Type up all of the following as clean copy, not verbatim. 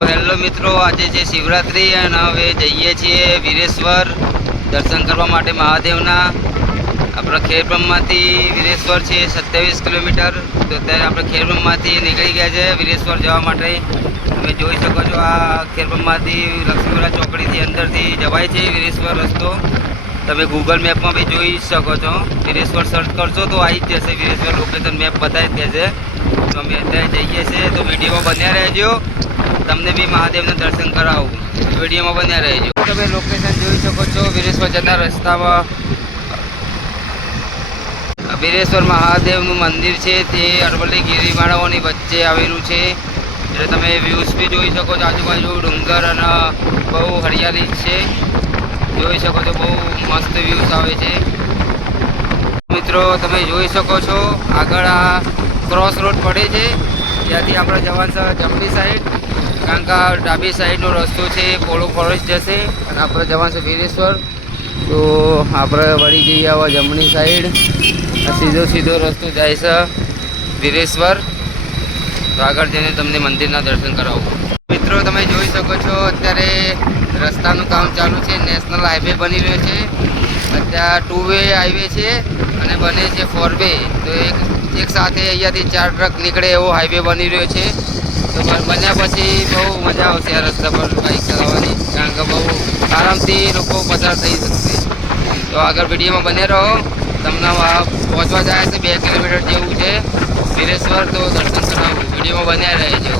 Hello મિત્રો, આજે છે શિવરાત્રી અને હવે જઈએ છીએ વીરેશ્વર દર્શન કરવા માટે મહાદેવના. આપણા ખેડબ્રહ્માથી વીરેશ્વર છે 27 કિલોમીટર. તો અત્યારે આપણે ખેડબ્રહ્માથી નીકળી ગયા છે વીરેશ્વર જવા માટે. તમે જોઈ શકો છો આ ખેડબ્રહ્માથી લક્ષ્મીપુરા ચોકડીથી અંદરથી જવાય છે વીરેશ્વર રસ્તો. તમે ગૂગલ મેપમાં બી જોઈ શકો છો. વીરેશ્વર સર્ચ કરશો તો આવી જ જશે, વીરેશ્વર લોકેશન મેપ બતાવી દેશે. તો અમે અત્યારે જઈએ છીએ, તો વિડીયોમાં બન્યા રહેજો. તમને બી મહાદેવના દર્શન કરાવું, વિડીયોમાં બન્યા રહેજો. તમે લોકેશન જોઈ શકો છો વીરેશ્વર જતા રસ્તામાં. વીરેશ્વર મહાદેવનું મંદિર છે તે અરવલ્લી ગિરિમાળાઓની વચ્ચે આવેલું છે. એટલે તમે વ્યૂઝ બી જોઈ શકો છો, આજુબાજુ ડુંગર અને બહુ હરિયાળી છે. જોઈ શકો છો, બહુ મસ્ત વ્યૂઝ આવે છે. મિત્રો તમે જોઈ શકો છો આગળ આ ક્રોસ રોડ પડે છે, ત્યાંથી આપણે જવાનું છે જમણી સાઈડ. કારણ કે ડાબી સાઈડનો રસ્તો છે પોળો ફોરેસ્ટ જશે અને આપણે જવાનું છે વીરેશ્વર. તો આપણે વળી જઈએ આવા જમણી સાઈડ. સીધો રસ્તો જાય છે વીરેશ્વર. તો આગળ જઈને તમને મંદિરના દર્શન કરાવું. મિત્રો તમે જોઈ શકો છો અત્યારે રસ્તાનું કામ ચાલુ છે. નેશનલ હાઈવે બની રહ્યો છે. અત્યારે 2 વે હાઈવે છે અને બને છે 4 વે. તો એક સાથે અહીંયાથી 4 ટ્રક નીકળે એવો હાઈવે બની રહ્યો છે. તો બન્યા પછી બહુ મજા આવશે આ રસ્તા પર બાઇક ચલાવવાની, કારણ કે બહુ આરામથી લોકો પસાર થઈ શકશે. તો આગળ વિડીયોમાં બને રહો. તમને પહોંચવા જાય છે 2 કિલોમીટર જેવું છે વીरेश्वर. तो दर्शन कराऊँ, वीडियो में बने रहेજો.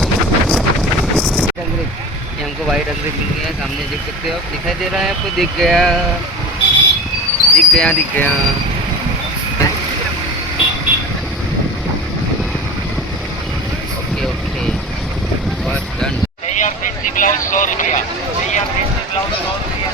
हमको वाइट अंग्रेज मिल गया, सामने देख सकते हो, दिखाई दे रहा है आपको? दिख गया. ओके बस डन. ब्लाउज 100 रुपया. ब्लाउज 100 रुपया.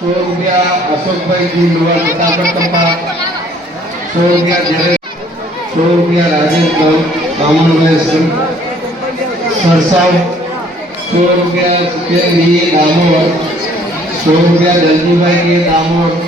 ₹100 अशोक भाई जी लोअर फटाफट कंपा. ₹100 ₹100 राजेश बामन भाई सरसाव. ₹100 के लिए दामोद. ₹100 दलजी भाई के दामोद.